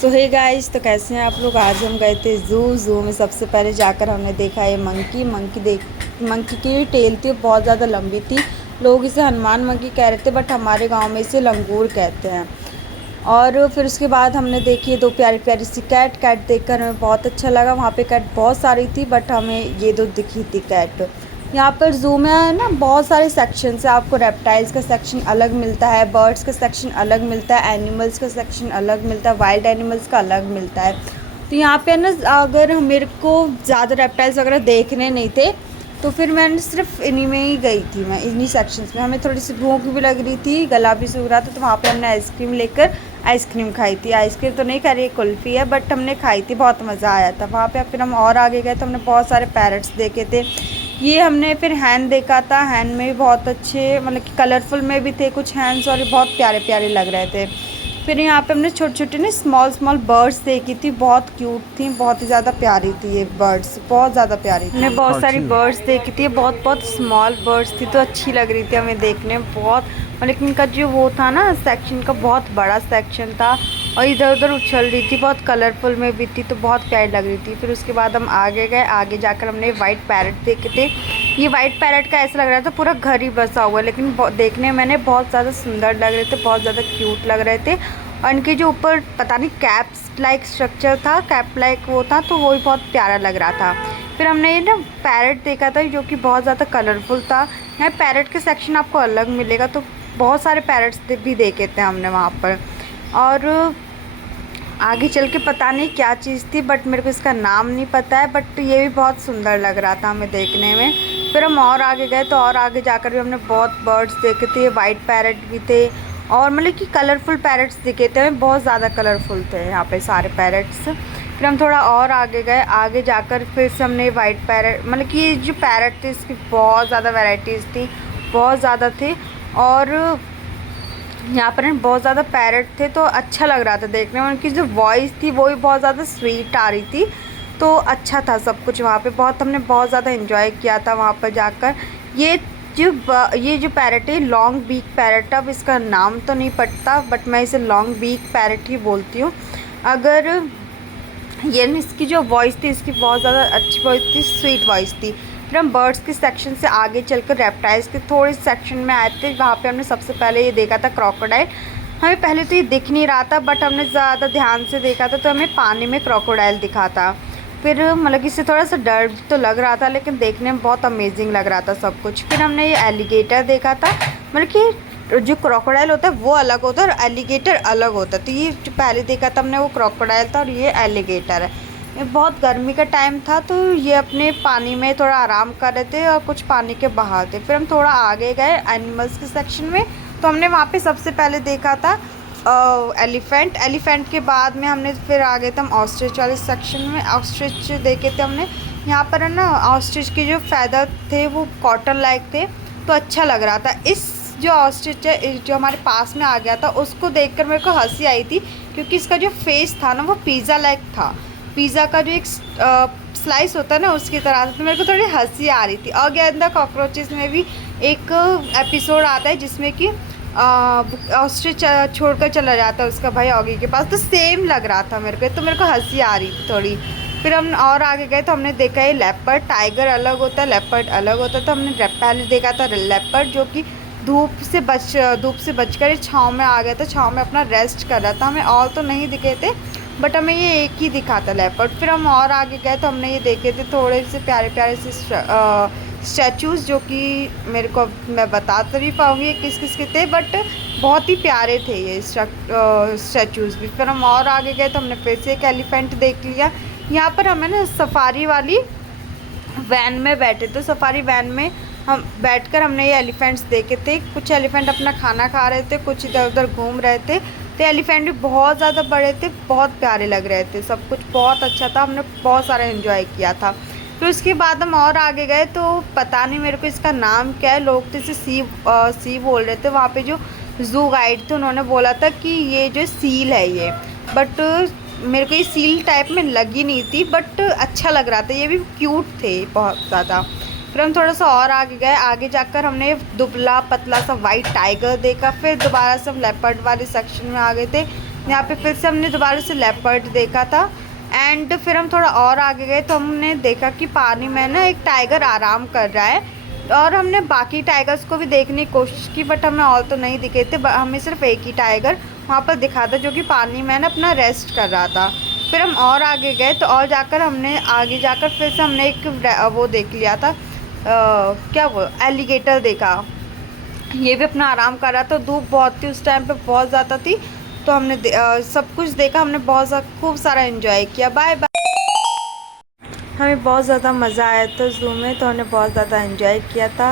सो hey guys, तो कैसे हैं आप लोग। आज हम गए थे ज़ू में सबसे पहले जाकर हमने देखा ये मंकी की टेल थी, बहुत ज़्यादा लंबी थी। लोग इसे हनुमान मंकी कह रहे थे, बट हमारे गांव में इसे लंगूर कहते हैं। और फिर उसके बाद हमने देखी दो प्यारी प्यारी सी कैट देखकर हमें बहुत अच्छा लगा। वहाँ पे कैट बहुत सारी थी, बट हमें ये दो दिखी थी कैट। यहाँ पर ज़ू में है ना, बहुत सारे सेक्शन है। आपको रेप्टाइल्स का सेक्शन अलग मिलता है, बर्ड्स का सेक्शन अलग मिलता है, एनिमल्स का सेक्शन अलग मिलता है, वाइल्ड एनिमल्स का अलग मिलता है। तो यहाँ पे ना, अगर मेरे को ज़्यादा रेप्टाइल्स वगैरह देखने नहीं थे, तो फिर मैंने सिर्फ इन्हीं में ही गई थी, मैं इन्हीं सेक्शंस में। हमें थोड़ी सी भूख भी लग रही थी, गला भी सूख रहा था, तो वहाँ पे हमने आइसक्रीम लेकर आइसक्रीम खाई थी। आइसक्रीम तो नहीं खा रही, कुल्फ़ी है, बट हमने खाई थी, बहुत मज़ा आया था वहाँ पे। फिर हम और आगे गए तो हमने बहुत सारे पैरट्स देखे थे। ये हमने फिर हैन देखा था, हैन में भी बहुत अच्छे, मतलब कि कलरफुल में भी थे कुछ हैंड्स, और बहुत प्यारे प्यारे लग रहे थे। फिर यहाँ पे हमने छोटे छोटे ना स्मॉल बर्ड्स देखी थी, बहुत क्यूट थी, बहुत ही ज़्यादा प्यारी थी ये बर्ड्स, बहुत ज़्यादा प्यारी थी। हमने बहुत सारी बर्ड्स देखी थी, बहुत बहुत स्मॉल बर्ड्स थी, तो अच्छी लग रही थी हमें देखने में बहुत। लेकिन इनका जो वो था ना सेक्शन का, बहुत बड़ा सेक्शन था, और इधर उधर उछल रही थी, बहुत कलरफुल में भी थी, तो बहुत प्यारी लग रही थी। फिर उसके बाद हम आगे गए, आगे जाकर हमने वाइट पैरट देखे थे। ये वाइट पैरट का ऐसा लग रहा था पूरा घर ही बसा हुआ, लेकिन देखने में मैंने बहुत ज़्यादा सुंदर लग रहे थे, बहुत ज़्यादा क्यूट लग रहे थे। और इनके जो ऊपर पता नहीं कैप्स लाइक स्ट्रक्चर था, कैप लाइक वो था, तो वो भी बहुत प्यारा लग रहा था। फिर हमने ये ना पैरट देखा था, जो कि बहुत ज़्यादा कलरफुल था। यहाँ पैरट के सेक्शन आपको अलग मिलेगा, तो बहुत सारे पैरट्स भी देखे थे हमने वहाँ पर। और आगे चल के पता नहीं क्या चीज़ थी, बट मेरे को इसका नाम नहीं पता है, बट ये भी बहुत सुंदर लग रहा था हमें देखने में। फिर हम और आगे गए, तो और आगे जाकर भी हमने बहुत बर्ड्स देखे थे, वाइट पैरट भी थे, और मतलब कि कलरफुल पैरट्स दिखे थे हमें, बहुत ज़्यादा कलरफुल थे यहाँ पे सारे पैरट्स। फिर हम थोड़ा और आगे गए, आगे जाकर फिर से हमने वाइट पैरट, मतलब कि जो पैरट थे इसकी बहुत ज़्यादा वेराइटीज़ थी, बहुत ज़्यादा थी। और यहाँ पर बहुत ज़्यादा पैरट थे, तो अच्छा लग रहा था देखने में। उनकी जो वॉइस थी वो भी बहुत ज़्यादा स्वीट आ रही थी, तो अच्छा था सब कुछ वहाँ पे। हमने बहुत ज़्यादा इन्जॉय किया था वहाँ पर जाकर। ये जो पैरट है, लॉन्ग बीक पैरट, अब इसका नाम तो नहीं पता, बट मैं इसे लॉन्ग बीक पैरट ही बोलती हूँ। अगर ये इसकी जो वॉइस थी, इसकी बहुत ज़्यादा अच्छी वॉइस थी, स्वीट वॉइस थी। फिर हम बर्ड्स के सेक्शन से आगे चलकर रेप्टाइल्स के थोड़े सेक्शन में आए थे। वहाँ पे हमने सबसे पहले ये देखा था क्रोकोडाइल। हमें पहले तो ये दिख नहीं रहा था, बट हमने ज़्यादा ध्यान से देखा था, तो हमें पानी में क्रोकोडाइल दिखा था। फिर मतलब इससे थोड़ा सा डर तो लग रहा था, लेकिन देखने में बहुत अमेजिंग लग रहा था सब कुछ। फिर हमने ये एलिगेटर देखा था, मतलब कि जो क्रोकोडाइल होता है वो अलग होता है और एलिगेटर अलग होता है। तो ये जो पहले देखा था हमने वो क्रोकोडाइल था, और ये एलिगेटर है। ये बहुत गर्मी का टाइम था, तो ये अपने पानी में थोड़ा आराम कर रहे थे, और कुछ पानी के बाहर थे। फिर हम थोड़ा आगे गए एनिमल्स के सेक्शन में, तो हमने वहाँ पे सबसे पहले देखा था एलिफेंट के बाद में हमने फिर आ गए थे हम ऑस्ट्रिच वाले सेक्शन में। ऑस्ट्रिच देखे थे हमने। यहाँ पर है ना, ऑस्ट्रिच के जो फैदर थे वो कॉटन लाइक थे, तो अच्छा लग रहा था। इस जो ऑस्ट्रिच है जो हमारे पास में आ गया था, उसको देखकर मेरे को हंसी आई थी, क्योंकि इसका जो फेस था ना वो पिज़्ज़ा लाइक था। पिज़्ज़ा का जो एक स्लाइस होता है ना, उसकी तरह से, तो मेरे को थोड़ी हंसी आ रही थी। और गेंदा कॉकरोचेस में भी एक एपिसोड आता है जिसमें कि ऑस्ट्रिच छोड़कर चला जाता है उसका भाई ऑगी के पास, तो सेम लग रहा था मेरे को, तो मेरे को हंसी आ रही थी थोड़ी। फिर हम और आगे गए, तो हमने देखा है लेपर्ड। टाइगर अलग होता है, लेपर्ड अलग होता है। तो हमने पहले देखा था लेपर्ड, जो कि धूप से बचकर छाँव में आ गया था, छाँव में अपना रेस्ट कर रहा था। हमें और तो नहीं दिखे थे, बट हमें ये एक ही दिखा था लेपर्ड। फिर हम और आगे गए, तो हमने ये देखे थे थोड़े से प्यारे प्यारे से स्टैचूज़, जो कि मेरे को, मैं बता तो नहीं पाऊँगी किस किस के थे, बट बहुत ही प्यारे थे ये स्टैचूज़ भी। फिर हम और आगे गए, तो हमने फिर से एक एलिफेंट देख लिया। यहाँ पर हमें ना सफारी वाली वैन में बैठे थे, सफारी वैन में हम बैठकर हमने ये एलिफेंट्स देखे थे। कुछ एलिफेंट अपना खाना खा रहे थे, कुछ इधर उधर घूम रहे थे। तो एलिफेंट भी बहुत ज़्यादा बड़े थे, बहुत प्यारे लग रहे थे, सब कुछ बहुत अच्छा था, हमने बहुत सारा एंजॉय किया था। फिर उसके बाद हम और आगे गए, तो पता नहीं मेरे को इसका नाम क्या है, लोग तो इसे सी बोल रहे थे। वहाँ पे जो ज़ू गाइड थे उन्होंने बोला था कि ये जो सील है ये, बट मेरे को ये सील टाइप में लगी नहीं थी, बट अच्छा लग रहा था, ये भी क्यूट थे बहुत ज़्यादा। फिर हम थोड़ा सा और आगे गए, आगे जाकर हमने दुबला पतला सा वाइट टाइगर देखा। फिर दोबारा से हम लेपर्ड वाले सेक्शन में आ गए थे। यहाँ पे फिर से हमने दोबारा से लेपर्ड देखा था। एंड फिर हम थोड़ा और आगे गए तो हमने देखा कि पानी में ना एक टाइगर आराम कर रहा है, और हमने बाकी टाइगर्स को भी देखने की कोशिश की, बट हमें और तो नहीं दिखे थे। हमें सिर्फ एक ही टाइगर वहाँ पर दिखा था जो कि पानी में ना अपना रेस्ट कर रहा था। फिर हम और आगे गए तो और जाकर हमने आगे जाकर फिर से हमने एक वो देख लिया था, क्या वो एलिगेटर देखा। ये भी अपना आराम कर रहा था। धूप बहुत थी उस टाइम पे, बहुत ज़्यादा थी, तो हमने सब कुछ देखा। हमने बहुत खूब सारा एंजॉय किया। Bye bye. हमें बहुत ज़्यादा मज़ा आया था ज़ू में, तो हमने बहुत ज़्यादा एंजॉय किया था।